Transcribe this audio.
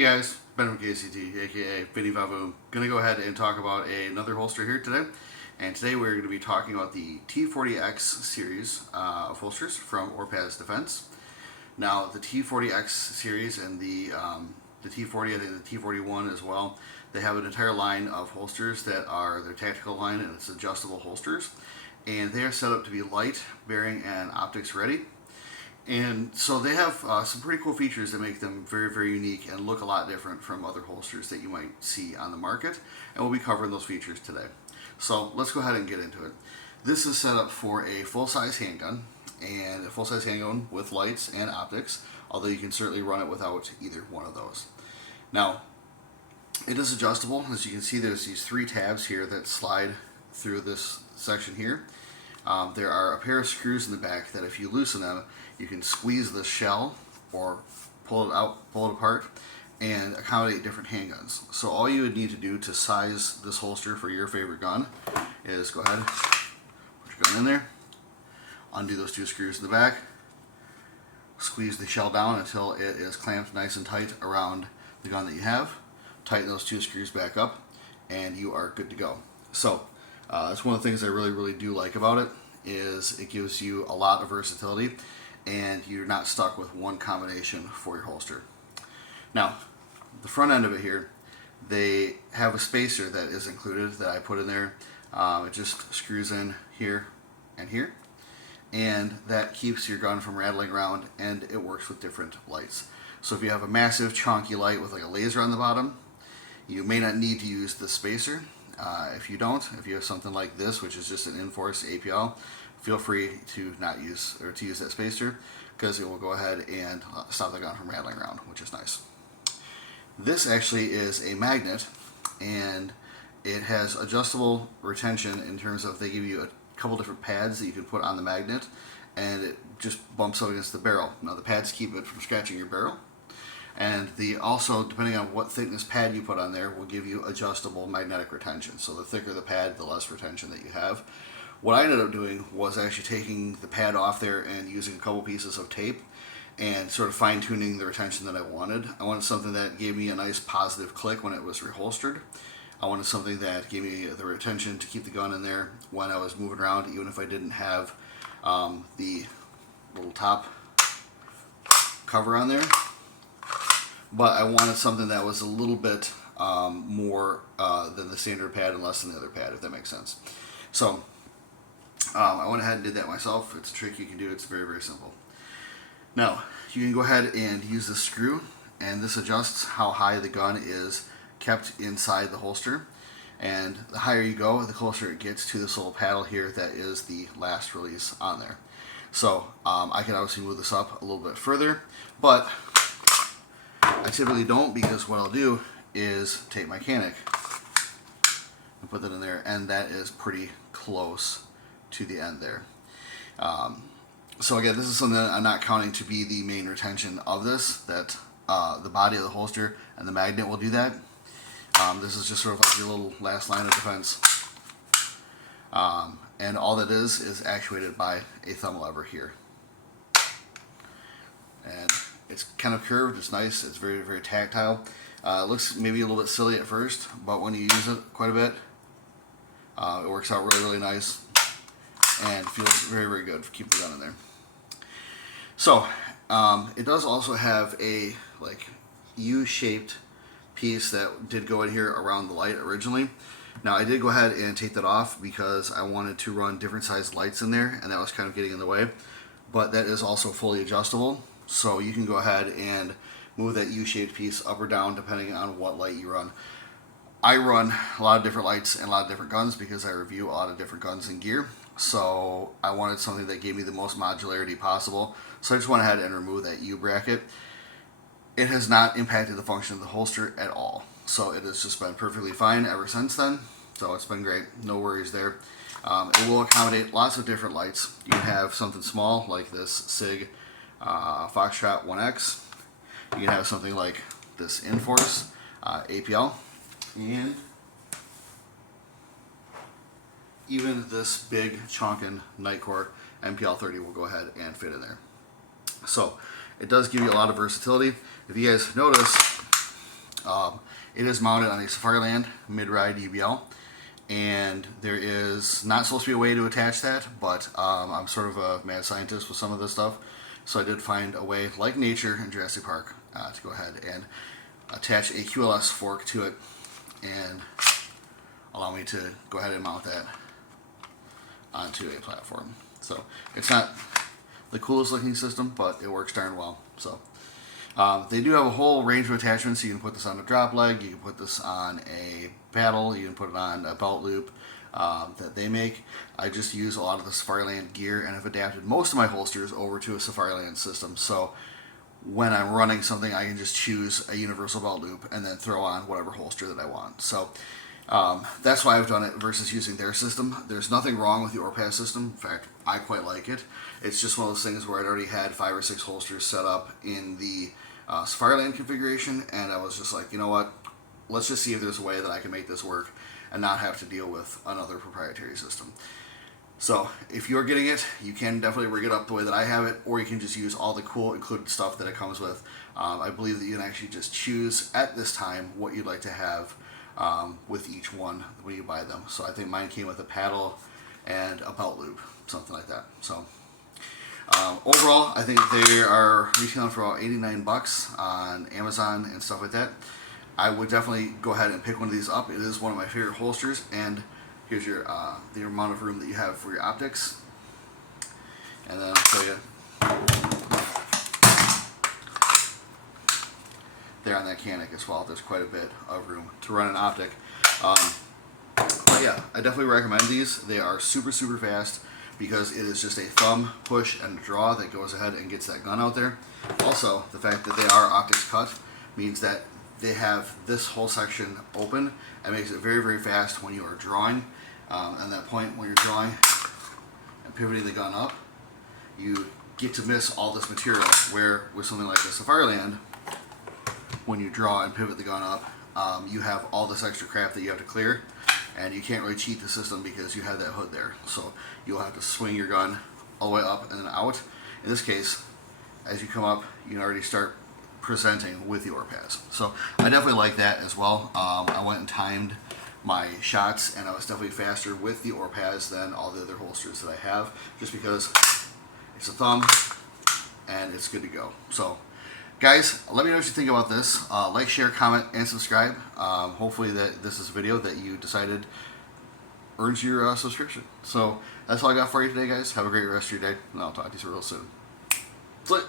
Hey guys, Ben from KCT, aka Vinny Vavoom. Gonna go ahead and talk about another holster here today. And today we're going to be talking about the T40x series of holsters from Orpaz Defense. Now the T40x series and the T40, I think the T41 as well, they have an entire line of holsters that are their tactical line, and it's adjustable holsters. And they are set up to be light, bearing, and optics ready. And so they have some pretty cool features that make them very, very unique and look a lot different from other holsters that you might see on the market. And we'll be covering those features today. So let's go ahead and get into it. This is set up for a full-size handgun, and a full-size handgun with lights and optics, although you can certainly run it without either one of those. Now, it is adjustable. As you can see, there's these three tabs here that slide through this section here. There are a pair of screws in the back that if you loosen them, you can squeeze the shell or pull it out, pull it apart, and accommodate different handguns. So all you would need to do to size this holster for your favorite gun is go ahead, put your gun in there, undo those two screws in the back, squeeze the shell down until it is clamped nice and tight around the gun that you have, tighten those two screws back up, and you are good to go. So that's one of the things I really do like about it, is it gives you a lot of versatility and you're not stuck with one combination for your holster. Now, the front end of it here, they have a spacer that is included that I put in there. It just screws in here and here, and that keeps your gun from rattling around, and it works with different lights. So if you have a massive chunky light with like a laser on the bottom, you may not need to use the spacer. If you don't, if you have something like this, which is just an in-force APL, feel free to not use, or to use that spacer, because it will go ahead and stop the gun from rattling around, which is nice. This actually is a magnet, and it has adjustable retention in terms of they give you a couple different pads that you can put on the magnet, and it just bumps up against the barrel. Now the pads keep it from scratching your barrel, and also, depending on what thickness pad you put on there, will give you adjustable magnetic retention. So the thicker the pad, the less retention that you have. What I ended up doing was actually taking the pad off there and using a couple pieces of tape and sort of fine-tuning the retention that I wanted. I wanted something that gave me a nice positive click when it was reholstered. I wanted something that gave me the retention to keep the gun in there when I was moving around, even if I didn't have the little top cover on there. But I wanted something that was a little bit more than the standard pad and less than the other pad, if that makes sense. So I went ahead and did that myself. It's a trick you can do. It's very simple. Now, you can go ahead and use this screw, and this adjusts how high the gun is kept inside the holster. And the higher you go, the closer it gets to this little paddle here that is the last release on there. So I can obviously move this up a little bit further, but I typically don't, because what I'll do is take my Kinetic and put that in there, and that is pretty close to the end there. So again, this is something that I'm not counting to be the main retention of this, that the body of the holster and the magnet will do that. This is just sort of like your little last line of defense. And all that is actuated by a thumb lever here. And it's kind of curved, it's nice, it's very tactile. It looks maybe a little bit silly at first, but when you use it quite a bit, it works out really nice and feels very good to keep the gun in there. So it does also have a like U-shaped piece that did go in here around the light originally. Now I did go ahead and take that off because I wanted to run different sized lights in there, and that was kind of getting in the way. But that is also fully adjustable, so you can go ahead and move that U-shaped piece up or down depending on what light you run. I run a lot of different lights and a lot of different guns because I review a lot of different guns and gear. So I wanted something that gave me the most modularity possible. So I just went ahead and removed that U-bracket. It has not impacted the function of the holster at all. So it has just been perfectly fine ever since then. So it's been great, no worries there. It will accommodate lots of different lights. You can have something small like this SIG Foxtrot 1X. You can have something like this in-force APL, and even this big chonkin Nightcore MPL 30 will go ahead and fit in there. So it does give you a lot of versatility. If you guys notice, It is mounted on a Safariland mid-ride EBL, and there is not supposed to be a way to attach that, but I'm sort of a mad scientist with some of this stuff, so I did find a way, like nature in Jurassic Park, to go ahead and attach a QLS fork to it and allow me to go ahead and mount that onto a platform. So it's not the coolest looking system, but it works darn well. So they do have a whole range of attachments. You can put this on a drop leg, you can put this on a paddle, you can put it on a belt loop that they make. I just use a lot of the Safariland gear and have adapted most of my holsters over to a Safariland system. So when I'm running something, I can just choose a universal belt loop and then throw on whatever holster that I want. So that's why I've done it versus using their system. There's nothing wrong with the Orpaz system. In fact, I quite like it. It's just one of those things where I'd already had 5 or 6 holsters set up in the Safariland configuration, and I was just like, you know what, let's just see if there's a way that I can make this work and not have to deal with another proprietary system. So if you're getting it, you can definitely rig it up the way that I have it, or you can just use all the cool included stuff that it comes with. I believe that you can actually just choose at this time what you'd like to have with each one when you buy them. So I think mine came with a paddle and a belt loop, something like that. So overall, I think they are retailing for about 89 bucks on Amazon and stuff like that. I would definitely go ahead and pick one of these up. It is one of my favorite holsters, and here's your the amount of room that you have for your optics. And then I'll show you there on that Kinetic as well. There's quite a bit of room to run an optic. But yeah, I definitely recommend these. They are super, super fast because it is just a thumb, push, and draw that goes ahead and gets that gun out there. Also, the fact that they are optics cut means that they have this whole section open and makes it very, very fast when you are drawing. And that point when you're drawing and pivoting the gun up, you get to miss all this material, where with something like the Safariland, when you draw and pivot the gun up, you have all this extra crap that you have to clear, and you can't really cheat the system because you have that hood there. So you'll have to swing your gun all the way up and then out. In this case, as you come up, you can already start presenting with the Orpaz. So I definitely like that as well. I went and timed my shots, and I was definitely faster with the Orpaz than all the other holsters that I have, just because it's a thumb and it's good to go. So guys, let me know what you think about this. Like, share, comment, and subscribe. Hopefully that this is a video that you decided earns your subscription. So that's all I got for you today, guys. Have a great rest of your day, and I'll talk to you real soon. Flip.